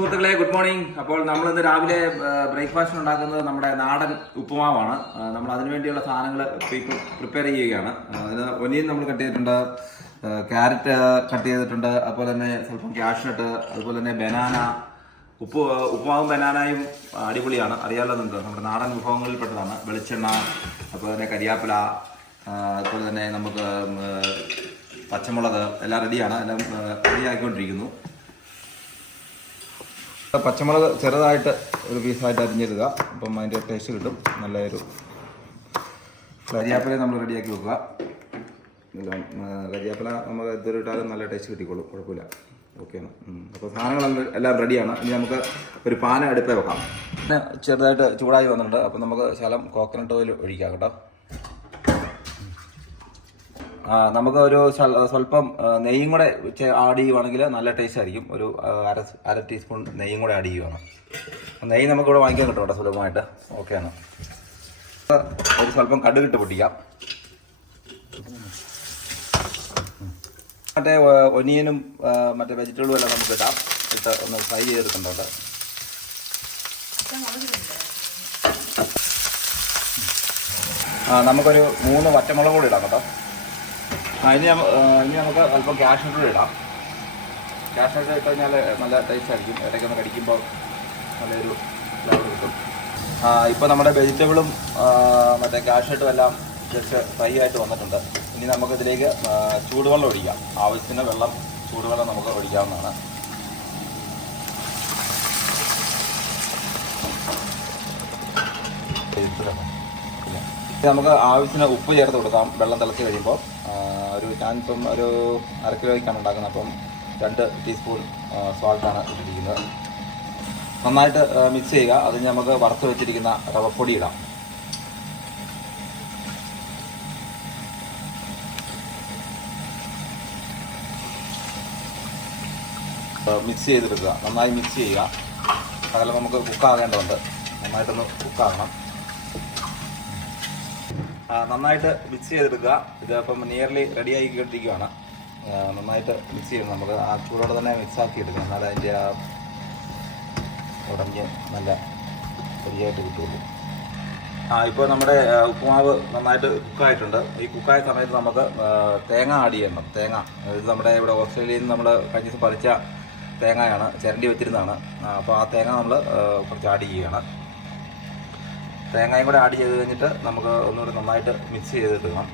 സുഹൃത്തുക്കളെ, good morning. അപ്പോൾ നമ്മളിന്ന് രാവിലെ ബ്രേക്ക്ഫാസ്റ്റിന് ഉണ്ടാക്കുന്നത് നമ്മുടെ നാടൻ ഉപ്പുമാവാണ്. നമ്മൾ അതിനുവേണ്ടിയുള്ള സാധനങ്ങൾ പ്രിപ്പയർ ചെയ്യുകയാണ്. അതിന് ഒനിയൻ നമ്മൾ കട്ട് ചെയ്തിട്ടുണ്ട്, ക്യാരറ്റ് കട്ട് ചെയ്തിട്ടുണ്ട്, അതുപോലെ തന്നെ സ്വല്പം ക്യാഷ്നട്ട്, അതുപോലെ തന്നെ ബനാന. ഉപ്പുമാവും ബനാനയും അടിപൊളിയാണ്, അറിയാമല്ലോ നിങ്ങൾക്ക്. നമ്മുടെ നാടൻ വിഭവങ്ങളിൽപ്പെട്ടതാണ്. വെളിച്ചെണ്ണ, അതുപോലെ തന്നെ കരിയാപ്പില, അതുപോലെ തന്നെ നമുക്ക് പച്ചമുളക് എല്ലാം റെഡിയാണ്. എല്ലാം റെഡിയാക്കിക്കൊണ്ടിരിക്കുന്നു. പച്ചമുളക് ചെറുതായിട്ട് ഒരു പീസായിട്ട് അരിഞ്ഞിടുക, അപ്പം അതിൻ്റെ ടേസ്റ്റ് കിട്ടും. നല്ലൊരു കരിയാപ്പില നമ്മൾ റെഡിയാക്കി വെക്കുക. കരിയാപ്പില നമ്മൾ ഇട്ടാലും നല്ല ടേസ്റ്റ് കിട്ടിക്കോളും, കുഴപ്പമില്ല. ഓക്കെയാണ്. അപ്പോൾ സാധനങ്ങൾ എല്ലാം റെഡിയാണ്. ഇനി നമുക്ക് ഒരു പാന അടുപ്പേ വെക്കാം. പിന്നെ ചെറുതായിട്ട് ചൂടായി വന്നിട്ടുണ്ട്. അപ്പം നമുക്ക് ശകലം കോക്കനട്ട് ഓയിൽ ഒഴിക്കാം കേട്ടോ. നമുക്ക് ഒരു സ്വല്പം നെയ്യും കൂടെ ആഡ് ചെയ്യുവാണെങ്കിൽ നല്ല ടേസ്റ്റ് ആയിരിക്കും. ഒരു അര ടീസ്പൂൺ നെയ്യും കൂടെ ആഡ് ചെയ്യുവാണ്. നെയ്യ് നമുക്കിവിടെ വാങ്ങിക്കാൻ കിട്ടും കേട്ടോ, സുലഭമായിട്ട്. ഓക്കെയാണ്. ഒരു സ്വല്പം കടുകിട്ട് പൊട്ടിക്കാം. മറ്റേ ഒനിയനും മറ്റേ വെജിറ്റബിളും എല്ലാം നമുക്ക് ഇടാം. ഇട്ട് ഒന്ന് ഫ്രൈ ചെയ്തെടുക്കുന്നുണ്ട്. നമുക്കൊരു 3 വറ്റമുളക് കൂടി ഇടാം കേട്ടോ. ഇനി നമുക്ക് അല്പം ക്യാഷ്നട്ട് ഇടാം. ക്യാഷ്നട്ട് ഇട്ട് കഴിഞ്ഞാൽ നല്ല ടേസ്റ്റ് ആയിരിക്കും. ഇടയ്ക്കൊന്ന് കടിക്കുമ്പോൾ നല്ലൊരു ഫ്ലേവർ കിട്ടും. ഇപ്പോൾ നമ്മുടെ വെജിറ്റബിളും മറ്റേ ക്യാഷ്നട്ടും എല്ലാം ജസ്റ്റ് ഫ്രൈ ആയിട്ട് വന്നിട്ടുണ്ട്. ഇനി നമുക്കിതിലേക്ക് ചൂടുവെള്ളം ഒഴിക്കാം. ആവശ്യത്തിന് ചൂടുവെള്ളം നമുക്ക് ഒഴിക്കാവുന്നതാണ്. നമുക്ക് ആവശ്യത്തിന് ഉപ്പ് ചേർത്ത് കൊടുക്കാം. വെള്ളം തിളച്ച് കഴിയുമ്പോൾ ഞാനിപ്പം ഒരു 1/2 കിലോയ്ക്കാണ് ഉണ്ടാക്കുന്നത്. അപ്പം 2 ടീസ്പൂൺ സോൾട്ടാണ് ഇട്ടിരിക്കുന്നത്. നന്നായിട്ട് മിക്സ് ചെയ്യുക. അതിന് നമുക്ക് വറുത്ത് വെച്ചിരിക്കുന്ന റവപ്പൊടി ഇടാം. മിക്സ് ചെയ്തെടുക്കുക. നന്നായി മിക്സ് ചെയ്യുക. അതെല്ലാം നമുക്ക് കുക്കാകേണ്ടതുണ്ട്. നന്നായിട്ടൊന്ന് കുക്കാകണം. നന്നായിട്ട് മിക്സ് ചെയ്തെടുക്കുക. ഇത് അപ്പം നിയർലി റെഡി ആയിക്കൊണ്ടിരിക്കുകയാണ്. നന്നായിട്ട് മിക്സ് ചെയ്യണം. നമുക്ക് ആ ചൂടോടെ തന്നെ മിക്സ് ആക്കി എടുക്കണം. എന്നാലും അതിൻ്റെ ആ ഉടഞ്ഞ് നല്ല ശരിയായിട്ട് കിട്ടുള്ളൂ. ഇപ്പോൾ നമ്മുടെ ഉപ്പുമാവ് നന്നായിട്ട് കുക്കായിട്ടുണ്ട്. ഈ കുക്കായ സമയത്ത് നമുക്ക് തേങ്ങ ആഡ് ചെയ്യണം. തേങ്ങ ഇത് നമ്മുടെ ഇവിടെ ഓസ്ട്രേലിയയിൽ നിന്ന് നമ്മൾ കഴിഞ്ഞ ദിവസം പറിച്ച തേങ്ങയാണ്, ചിരണ്ടി വെച്ചിരുന്നതാണ്. അപ്പോൾ ആ തേങ്ങ നമ്മൾ കുറച്ച് ആഡ് ചെയ്യുകയാണ്. തേങ്ങയും കൂടെ ആഡ് ചെയ്ത് കഴിഞ്ഞിട്ട് നമുക്ക് ഒന്നുകൂടി നന്നായിട്ട് മിക്സ് ചെയ്തെടുക്കണം.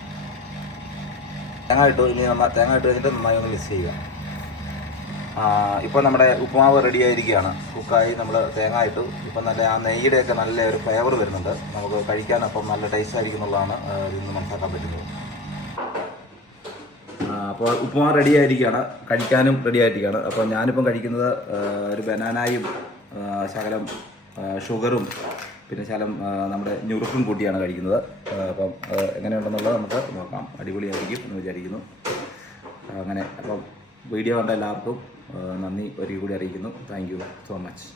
തേങ്ങ ഇട്ട് കഴിഞ്ഞിട്ട് നന്നായി ഒന്ന് മിക്സ് ചെയ്യുക. ഇപ്പോൾ നമ്മുടെ ഉപ്പുമാവ് റെഡി ആയിരിക്കുകയാണ്. കുക്കായി നമ്മൾ തേങ്ങ ഇട്ടു. ഇപ്പം നല്ല ആ നെയ്യുടെയൊക്കെ നല്ല ഒരു ഫ്ലേവർ വരുന്നുണ്ട്. നമുക്ക് കഴിക്കാൻ അപ്പം നല്ല ടേസ്റ്റ് ആയിരിക്കും എന്നുള്ളതാണ് ഇതിൽ നിന്ന് മനസ്സിലാക്കാൻ പറ്റുന്നത്. അപ്പോൾ ഉപ്പുമാവ് റെഡി ആയിരിക്കുകയാണ്, കഴിക്കാനും റെഡി ആയിരിക്കുകയാണ്. അപ്പോൾ ഞാനിപ്പം കഴിക്കുന്നത് ഒരു ബനാനയും ശകലം ഷുഗറും പിന്നെ ശകലം നമ്മുടെ ഞുറുക്കും കൂട്ടിയാണ് കഴിക്കുന്നത്. അപ്പം എങ്ങനെയുണ്ടെന്നുള്ളത് നമുക്ക് നോക്കാം. അടിപൊളിയായിരിക്കും എന്ന് വിചാരിക്കുന്നു. അങ്ങനെ അപ്പം വീഡിയോ കണ്ട എല്ലാവർക്കും നന്ദി ഒരിക്കൽ കൂടി അറിയിക്കുന്നു. Thank you so much.